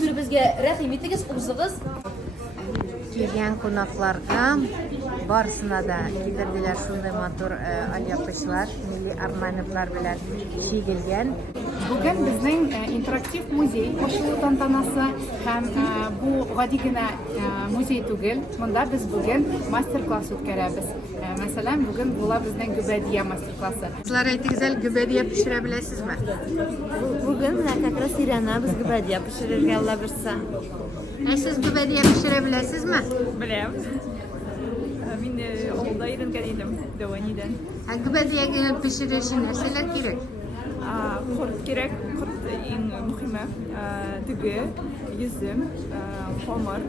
turib bizga rahim etdingiz, o'zingiz Kelgan qonaqlarga barısına da kidirdiler şunday motor alyapışlar, milli ornamentlar bilan chegilgan. Bugün bizning interaktiv muzey qo'shiq tantanasi ham bu g'odigina muzey tugul. Bunda biz bugun master klass o'tkazamiz. Masalan, bugun bo'la bizning gubadiya master klassi. Sizlar aytingizlar, gubadiya pishira bilasizmi? bugun как раз Irana biz gubadiya pishirganlar birsa. Siz gubadiya pishira bilasizmi? Bilem. Men ovulda öğrengen edim Dövani'den. Gubadiya pishirish narsalar kerak. Kurt gerek, kurt en mühimi. Dıgı, yüzüm, hamur,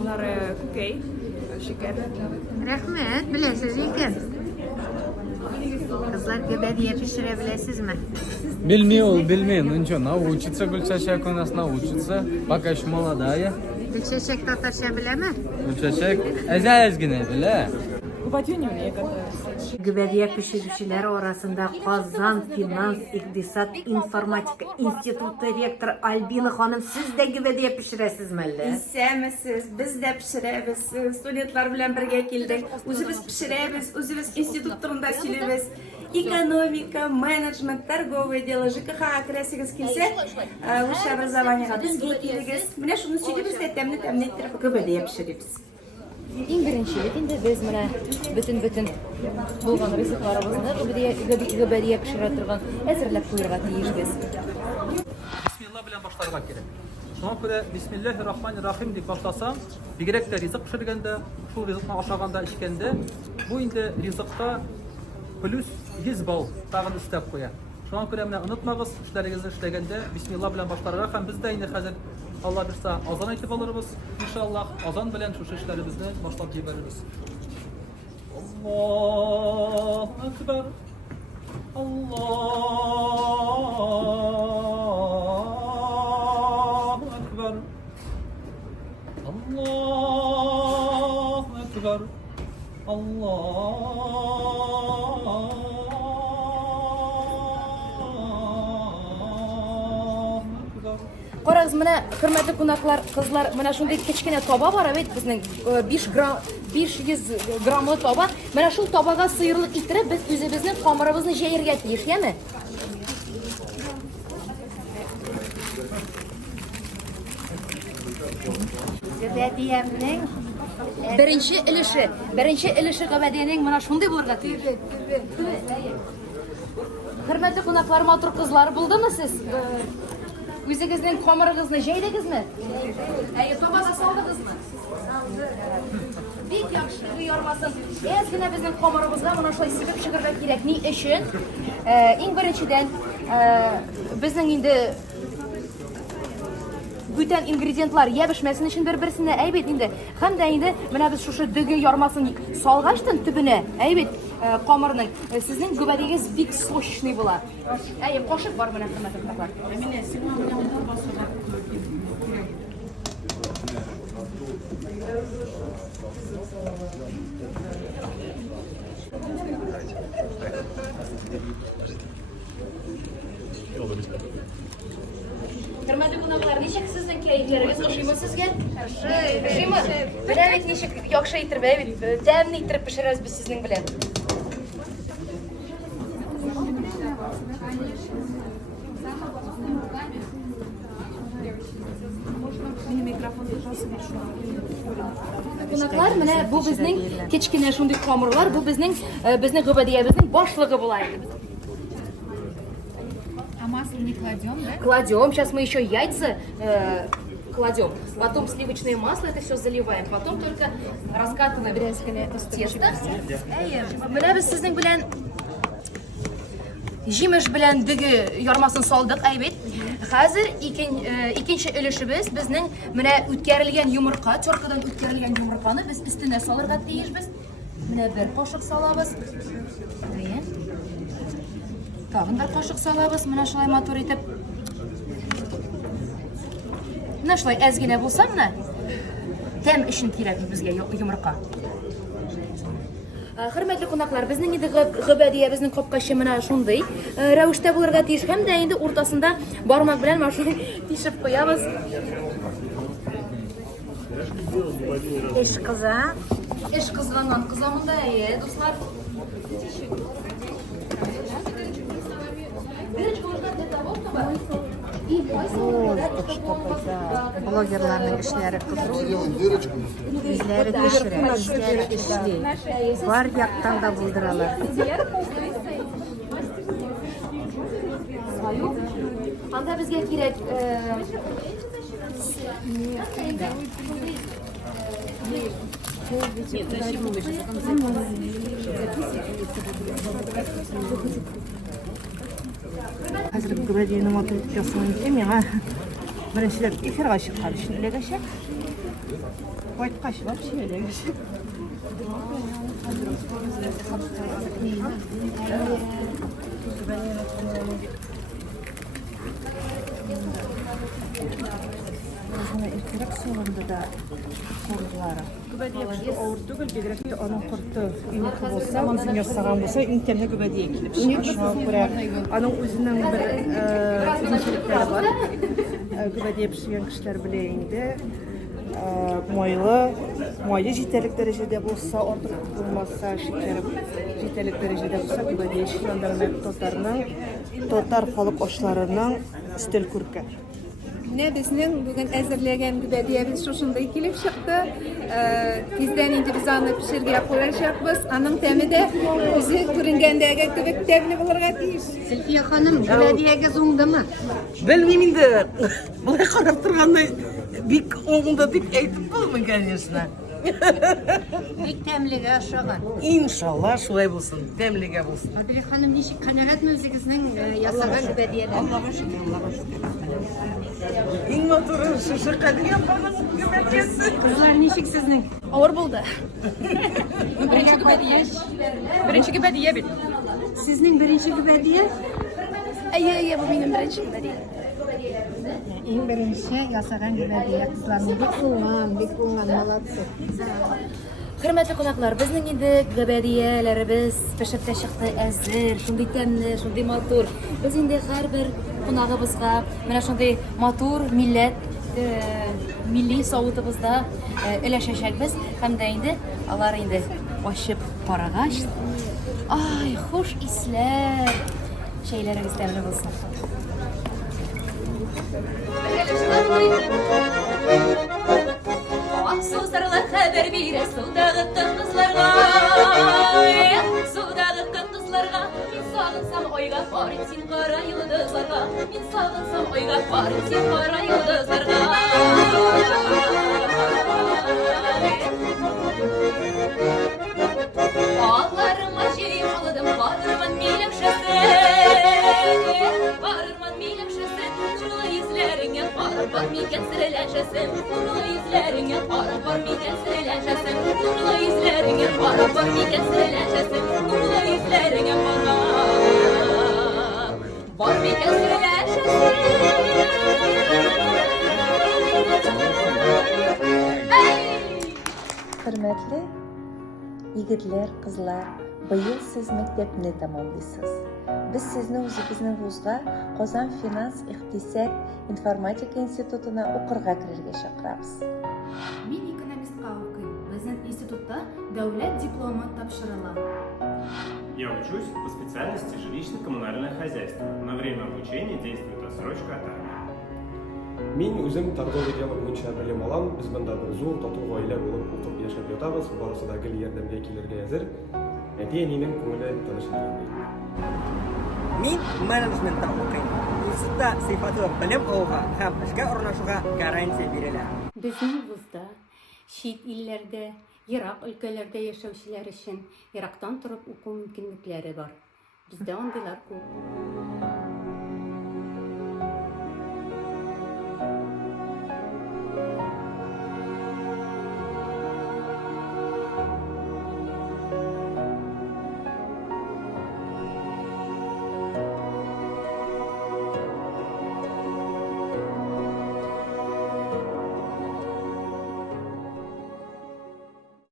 onları kukey, şeker. Rahmat, bilasiz ekan. Qizlar gubadiya pishira bilasizmi? Bilmeю, ну ничего, научится, Гульчачек у нас научится, пока еще молодая. Gulchachak tatarcha bilami? Гульчачек, ezgine bile. Gubadiya pishiruvchilar orasida Qozon Finans iqtisod informatika instituti rektori Albina xonim, siz de gubadiya pishirasizmi? Sevmesiz, biz de pişiremiz, studentlar bilen birge keldik. O'zimiz pişiremiz, o'zimiz institutlarında söyleyemiz. Экономика, менеджмент, торговое дело, ЖКХ, kirasiz kelsa, o'sha образованиеga bizga kelingіз. Mana shuni söyleyemiz, temni ettirib gubadiya pishiramiz. eng birinchi endi biz mana bütün bo'lgan rizqlarimizni gubadiya pishira turgan hazırlab qo'yirga tegishmiz. Bismillah bilen başlarga gerek. Şuna göre Bismillahirrahmanirrahim deyip başlasam, bigirek de rizık pişirgende, şu rizıktan aşağında içkende, bu indi rizıkta plus 100 bal tağın istep koya. Şuna göre mene unutmağız, işlerinizi işlegende Bismillah bilen başlarga hem biz de indi hazır Allah birse azan aytıp alırız. İnşallah azan bilen şu işlerimizni başlap yibeririz. Allahu Ekber. Allahu Ekber. Allahu Ekber. Qarag'iz, mana hurmatli qonaqlar, qizlar, mana shunday kichkina toba bor, evet, bizning 500 grammli toba. Mana shu tobaga sıyırlık itirib biz o'zimizning qomirimizni yerga tiyishgami? Gubadiyamning birinchi ilishi gubadiyaning mana shunday bo'larga tegish. Hurmatli qonaqlar, motor qizlar, bildimi siz? O'zingizning qomiringizni jeydingizmi? Tobaga soldingizmi? Bek yaxshi yormasin. Ozgina bizning qomirimizga mana shunday sibib chiqarib kerak. Ni uchun eng birinchidan bizning endi bütün ingrediyentlar yebishmasin uchun bir-birisini aybat endi. Hamda endi mana biz shu digi yormasin solg'ashdan tubini aybat qomirning sizning gubadiyangiz bek sochishni bo'ladi. Qoshiq bor mana hurmatlilar. Hurmatli qonaqlar, nechik sizning kayfiyatlaringiz o'xshaymi sizga? O'xshaymi? Bilavet nechik yaxshi aytirib, jamni aytirib pishiramiz biz sizning bilan. Qonaqlar, mana bu bizning kichkina shunday qomirlar, bu bizning gubadiyamizning boshlig'i bo'ladi. А масло не кладем, да? Кладем, сейчас мы еще яйца кладем, потом сливочное масло, это все заливаем, потом только раскатываем тесто. Mana biz sizning bilan jimish bilan digi yormasini soldik, aybat. Hozir ikkinchi ilishimiz bizning mana o'tkarilgan yumurqa, chorkadan o'tkarilgan yumurqani biz ustiga solarga tegishmiz. Mana bir qoshiq solamiz. Tag'in bir qoshiq solamiz, mana shulay motor etib. Mana shulay ozgina bo'lsa, mana tam ishni kerak bizga yumurqa. Хөрмәтле кунаклар, безнең инде гыбәдия безнең капкачы менә шундый рәвештә булырга тиеш һәм дә инде уртасында бармак белән машина тишеп куябыз. Эш кыза. Эш кызганнан кызамында, дуслар. Блогерларның эшләре кызу. Үзләре пешерә, үзләре эшли. Бар яктан да булдыралар. Анда безгә кирәк Хәзер гүбәдине матур ясаган икән, миңа беренчеләп эфирга чыккан өчен эләгәчәк. Кайткач вообще эләгәчәк. Иртәрәк соңында да сорлары. Гүбәдия кеше авыр түгел, бигрәк тә аның корты инеке булса, үзен ясаган булса, иң тәмле гүбәдия килеп чыга. Шуңа күрә аның үзенең бер үзенчәлекләре бар. Гүбәдия пешергән кешеләр белә инде. Майлы җитәрлек дәрәҗәдә булса, артык булмаса, шикәре җитәрлек дәрәҗәдә булса, гүбәдия татар халык ашларының өстәл күркә. Менә безнең бүген әзерләгән гүбәдиябез шушындай килеп чыкты. Тиздән инде без аны пешерергә куячакбыз. Аның тәме дә үзе күренгәндәге кебек тәмле булырга тиеш. Сильфия ханым, гүбәдиягә зуңдымы? Белмим инде. Булай карап торганда бик оңда дип әйтеп булмый, конечно. Бик тәмлегә ашаган. Иншалла шулай булсын, тәмлегә булсын. Адилә ханым, ничек канәгатьме үзегезнең ясаган гүбәдияләр? Аллага шөкер. Иң матуры шушы кадия паның гүбәдиясе. Кызлар, ничек сезнең? авыр булды. Birinci gıbediye bir. Сезнең беренче гүбәдия? Әйе, бу минем беренче гүбәдия. Иң беренче ясаган гүбәдия кызларның бик уңган, молодцы. Хөрмәтле кунаклар, безнең инде гыбәдияләребез пешеп тә чыкты, әзер, шундый тәмле, шундый матур. Без инде һәрбер кунагыбызга менә шундый матур милли савытыбызда өләшәчәкбез һәм дә инде алар инде ачып карагач, ай, хуш исләр. Шәйләрегез тәмле булсын. Сусарлар хәбәр бирә судағы кызларга. Судағы кызларга. Мин сагынсам ойга барып син кара йолдызларга. Мин сагынсам ойга барып син кара йолдызларга. Алларыма җирим алдым, барырман миләшәсен. Җылы йөзләреңә карап бар микән серләшәсен. Нурлы йөзләреңә карап бар микән серләшәсен. Нурлы йөзләреңә карап бар микән серләшәсен. Нурлы йөзләреңә карап бар микән серләшәсен. Hürmetli yigitler, kızlar, bıyıl siz mektepni tamamlıysiz. Biz sizni o'zimizning vuzga Qozon Finans iqtisod informatika institutuna o'qirga kirishga chaqiramiz. Мин экономистка укыйм. Безнең институтта дәүләт дипломы тапшырыла. Я учусь по специальности жилищно-коммунальное хозяйство. На время обучения действует отсрочка от армии. Мин үзем торговый дело буенча белем алам. Без монда бер зур тату гаилә булып укып яшәп ятабыз. Барысы да гел ярдәмгә килергә әзер. Әти-әнинең күңеле тынычлык. Мин менеджментта укыйм. Институтта сыйфатлы белем алуга һәм эшкә урнашуга гарантия бирелә. Безнең вузда чит илләрдә, ерак өлкәләрдә яшәүчеләр өчен ерактан торып уку мөмкинлекләре бар. Бездә андыйлар күп.